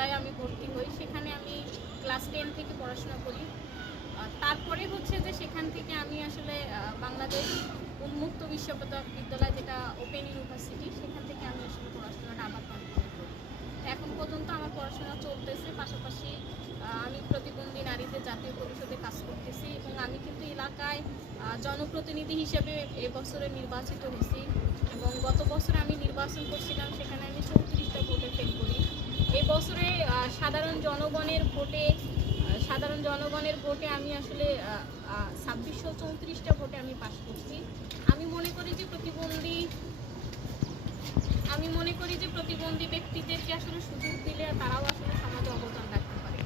বিদ্যালয়ে আমি ভর্তি হই। সেখানে আমি ক্লাস 10 থেকে পড়াশোনা করি। তারপরে হচ্ছে যে সেখান থেকে আমি আসলে বাংলাদেশ উন্মুক্ত বিশ্ববিদ্যালয়, যেটা ওপেন ইউনিভার্সিটি, সেখান থেকে আমি আসলে পড়াশোনাটা আবার কন্টিনিউ করি। এখন পর্যন্ত আমার পড়াশোনা চলতেছে, পাশাপাশি আমি প্রতিবন্ধী নারীদের জাতীয় পরিষদে কাজ করতেছি এবং আমি কিন্তু এলাকায় জনপ্রতিনিধি হিসেবে এবছরে নির্বাচিত হয়েছি এবং গত বছর আমি নির্বাচন করছিলাম, সেখানে আমি 34টা ভোটে ফেল করি। এই বছরে সাধারণ জনগণের ভোটে আমি আসলে 2634টা ভোটে আমি পাস করছি। আমি মনে করি যে প্রতিবন্ধী ব্যক্তিদেরকে আসলে সুযোগ দিলে তারাও আসলে সমাজে অবদান রাখতে পারে।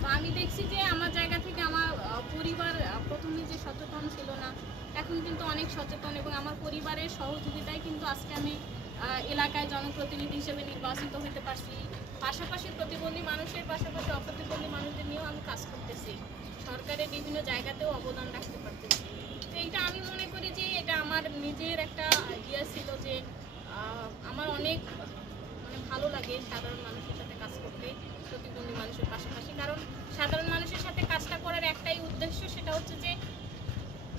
তো আমি দেখছি যে আমার জায়গা থেকে আমার পরিবার প্রথমে যে সচেতন ছিল না, এখন কিন্তু অনেক সচেতন এবং আমার পরিবারের সহযোগিতায় কিন্তু আজকে আমি এলাকায় জনপ্রতিনিধি হিসেবে নির্বাচিত হতে পারছি। পাশাপাশি প্রতিবন্ধী মানুষের পাশাপাশি অপ্রতিবন্ধী মানুষদের নিয়েও আমি কাজ করতেছি, সরকারের বিভিন্ন জায়গাতেও অবদান রাখতে পারতেছি। তো এইটা আমি মনে করি যে এটা আমার নিজের একটা ইয়ে ছিল যে আমার অনেক ভালো লাগে সাধারণ মানুষের সাথে কাজ করতে, প্রতিবন্ধী মানুষের পাশাপাশি। কারণ সাধারণ মানুষের সাথে কাজটা করার একটাই উদ্দেশ্য, সেটা হচ্ছে যে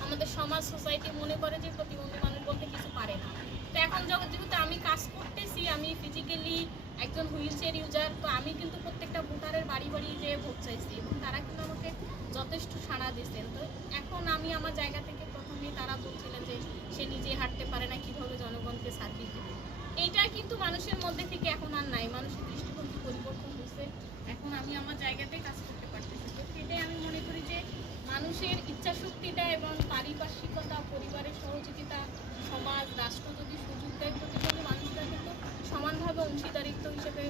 আমাদের সমাজ সোসাইটি মনে করে যে প্রতিবন্ধী মানুষ বলতে কিছু পারে না। তো এখন যেহেতু আমি কাজ করতেছি, আমি ফিজিক্যালি একজন হুইল চেয়ার ইউজার, তো আমি কিন্তু প্রত্যেকটা ভোটারের বাড়ি বাড়ি যেয়ে ভোট চাইছি এবং তারা কিন্তু আমাকে যথেষ্ট সাড়া দিচ্ছেন। তো এখন আমি আমার জায়গা থেকে প্রথমেই তারা বলছিলেন যে সে নিজে হাঁটতে পারে না, কীভাবে জনগণকে সার্ভিস দেবে। এইটা কিন্তু মানুষের মধ্যে থেকে এখন আর নাই, মানুষের দৃষ্টিভঙ্গি পরিবর্তন হয়েছে, এখন আমি আমার জায়গাতেই কাজ করতে পারতেছি। তো সেটাই আমি মনে করি যে মানুষের ইচ্ছাশক্তিটা এবং পারিপার্শ্বিকতা, পরিবারের সহযোগিতা, সমাজ, রাষ্ট্র যদি সুযোগ দেয়, প্রতিবন্ধী মানুষরা কিন্তু সমানভাবে অংশীদারিত্ব হিসেবে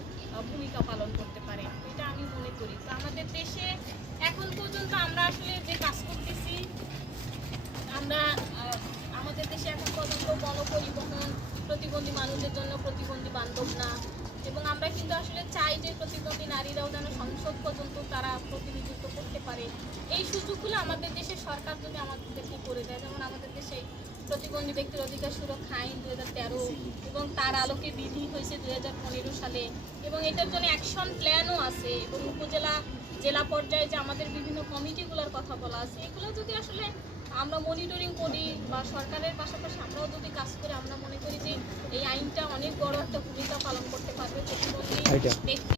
ভূমিকা পালন করতে পারে, এটা আমি মনে করি। তো আমাদের দেশে এখন পর্যন্ত আমরা আসলে যে কাজ করতেছি, আমাদের দেশে এখন পর্যন্ত গণপরিবহন প্রতিবন্ধী মানুষদের জন্য প্রতিবন্ধী বান্ধব না এবং আমরা কিন্তু আসলে চাই যে প্রতিবন্ধী নারীরাও যেন সংসদ পর্যন্ত তারা প্রতিনিধিত্ব করতে পারে। এই সুযোগগুলো আমাদের দেশের সরকার যদি আমাদেরকে করে দেয়, যেমন আমাদের দেশে প্রতিবন্ধী ব্যক্তির অধিকার সুরক্ষা আইন 2013 এবং তার আলোকে বিধি হয়েছে 2015 সালে এবং এটার জন্য অ্যাকশন প্ল্যানও আছে এবং জেলা পর্যায়ে যে আমাদের বিভিন্ন কমিটিগুলোর কথা বলা আছে, এগুলো যদি আসলে আমরা মনিটরিং করি বা সরকারের পাশাপাশি আমরাও যদি কাজ করি, আমরা মনে করি যে এই আইনটা অনেক বড় একটা ভূমিকা পালন করতে পারবে প্রতিবন্ধী ব্যক্তি